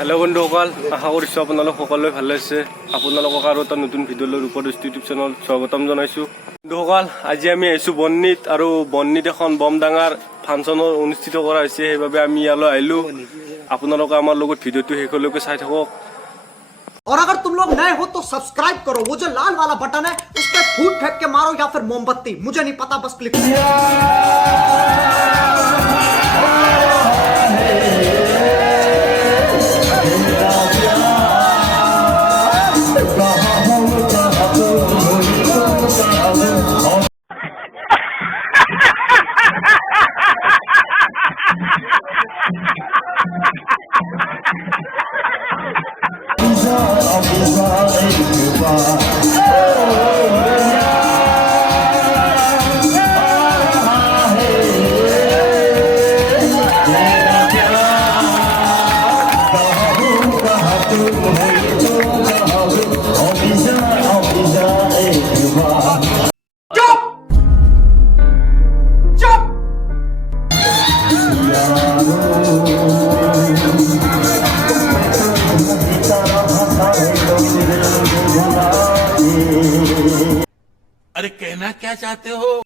हेलो बंधुসকল आशा কৰিছো আপোনালোক সকলোৱে ভালে আছে আপোনালোকক আৰু এটা নতুন ভিডিঅ'লৈ ৰূপদৃষ্টি ইউটিউব চেনেল স্বাগতম জনাইছো বন্ধুসকল আজি আমি আহিছো বন্নিত আৰু বন্নিত এখন বম ডাঙৰ ফাংচনৰ অনুষ্ঠিত কৰা হৈছে সেইবাবে আমি ইয়ালৈ আহিলো আপোনালোক আমাৰ লগত ভিডিঅ'টো শেষলৈকে চাই থাকক और अगर तुम लोग नए हो तो सब्सक्राइब करो वो जो लाल वाला बटन है उस पर फूट फेंक के मारो या फिर मोमबत्ती मुझे नहीं पता बस क्लिक अरे कहना क्या चाहते हो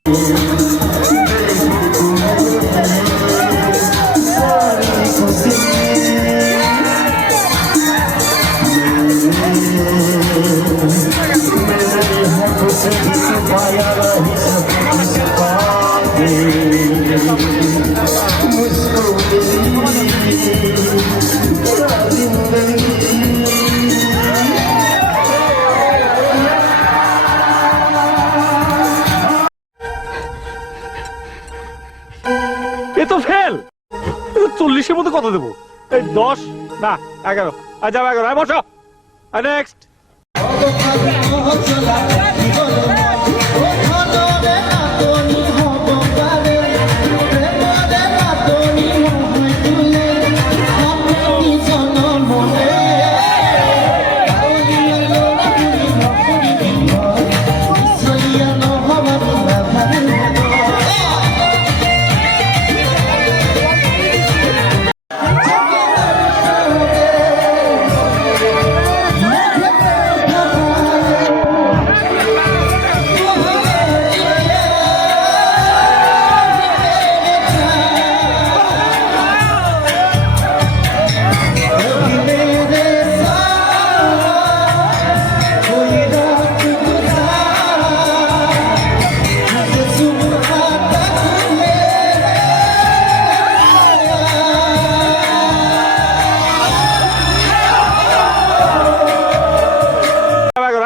এ তো ফেল 40 মধ্যে কত দেবো 10 না 11 আচ্ছা 11 বসো নেক্সট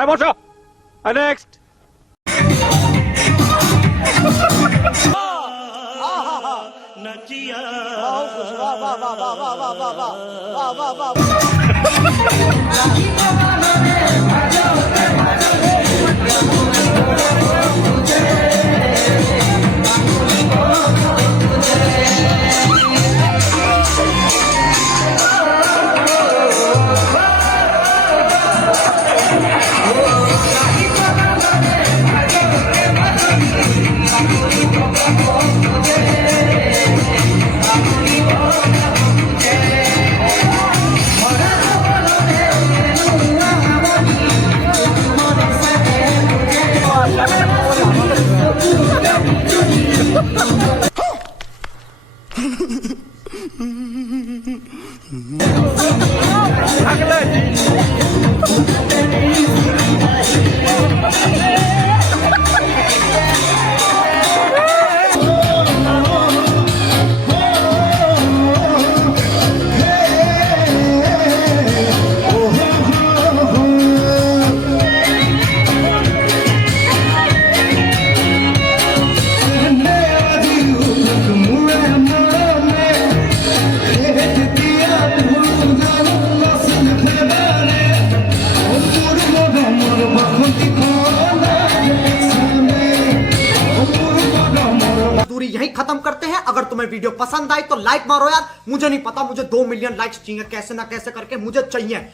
বসো নেক্সট यही खत्म करते हैं अगर तुम्हें वीडियो पसंद आई तो लाइक मारो यार मुझे नहीं पता मुझे 2 मिलियन लाइक्स चाहिए कैसे ना कैसे करके मुझे चाहिए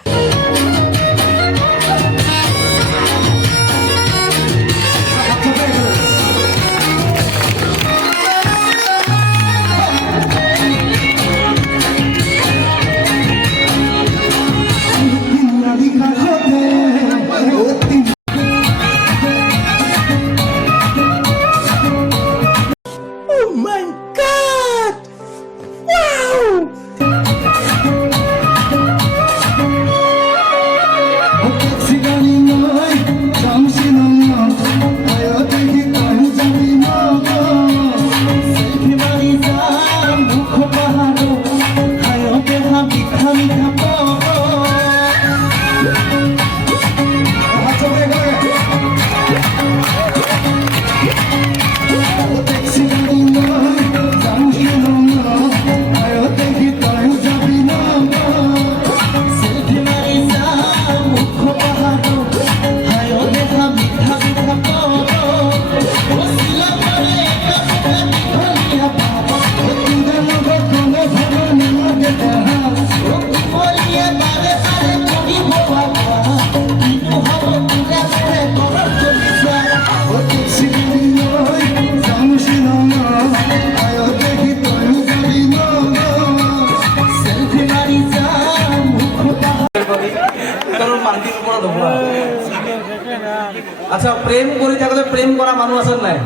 আচ্ছা প্রেম কৰি থাকোঁতে প্ৰেম কৰা মানুহ আছে নাই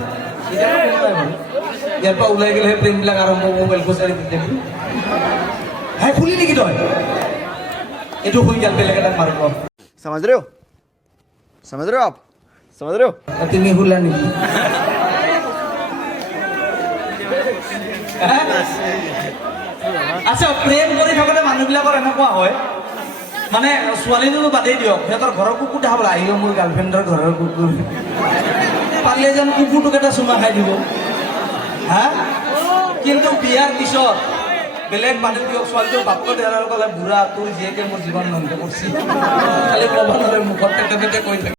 ইয়াৰ পৰা ওলাই গ'লেহে প্ৰেমবিলাক আৰম্ভ মোবাইল খুচাৰি দেখি হাই ফুলি নেকি তই এইটো হৈ গ'ল বেলেগ এটা মাৰিব समझ रहे हो आप समझ रहे हो তুমি শুলা নেকি আচ্ছা প্ৰেম কৰি থাকোঁতে মানুহবিলাকৰ এনেকুৱা হয় মানে ছোৱালীজনো বাদেই দিয়ক সিহঁতৰ ঘৰৰ কুকুৰ দেখাব আহিব মোৰ গাৰ্লফ্ৰেণ্ডৰ ঘৰৰ কুকুৰ পাৰিলে যেন কুকুৰটোক এটা চুমা খাই দিব হা কিন্তু বিয়াৰ পিছত বেলেগ বাদেই দিয়ক ছোৱালীটোৰ বাপটো দেখাৰ ক'লে বুঢ়া তোৰ জীয়েকে মোৰ জীৱন নষ্ট কৰিছে খালি ক'ব নোৱাৰে মুখত তেতে কৈ থাকে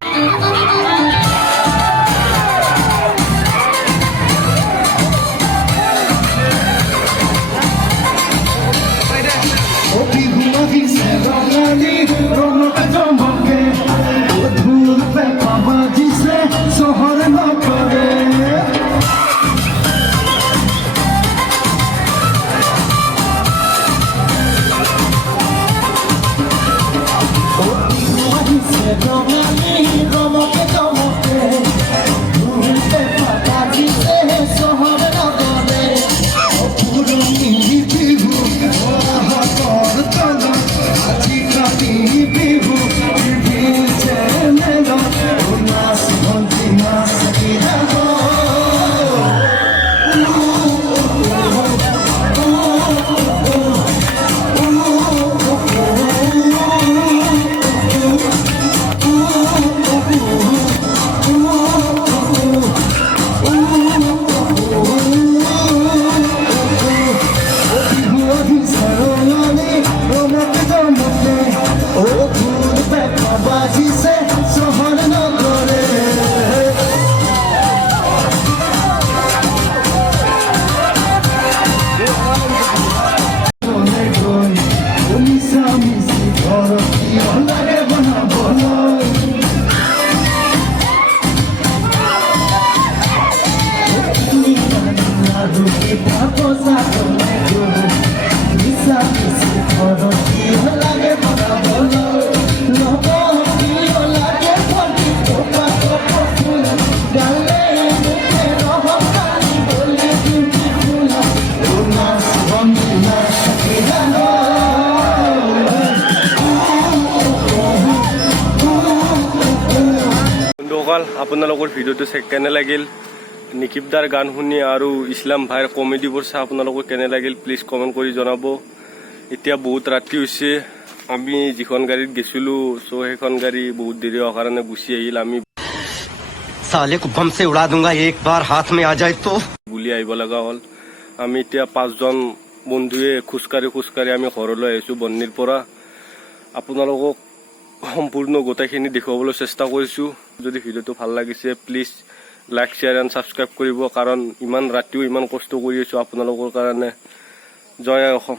বন্ধুসকল আপোনালোকৰ ভিডিঅ'টো চাই কেনে লাগিল নিকিবদাৰ গান শুনি আৰু ইছলাম ভাইৰ কমেডিবোৰ চাই আপোনালোকৰ কেনে লাগিল প্লিজ কমেণ্ট কৰি জনাব এতিয়া বহুত ৰাতি হৈছে আমি যিখন গাড়ীত গৈছিলোঁ চ' সেইখন গাড়ী বহুত দেৰি হোৱাৰ কাৰণে গুচি আহিল আমি साले को बम से उड़ा दूंगा एक बार हाथ में आ जाए तो বুলি আহিব লগা হ'ল আমি এতিয়া 5জন বন্ধুৱে খোজকাঢ়ি আমি ঘৰলৈ আহিছোঁ বন্নিৰ পৰা আপোনালোকক সম্পূৰ্ণ গোটেইখিনি দেখুৱাবলৈ চেষ্টা কৰিছোঁ যদি ভিডিঅ'টো ভাল লাগিছে please like share and subscribe কৰিব কাৰণ ইমান ৰাতিও ইমান কষ্ট কৰি আছোঁ আপোনালোকৰ কাৰণে জয় অসম।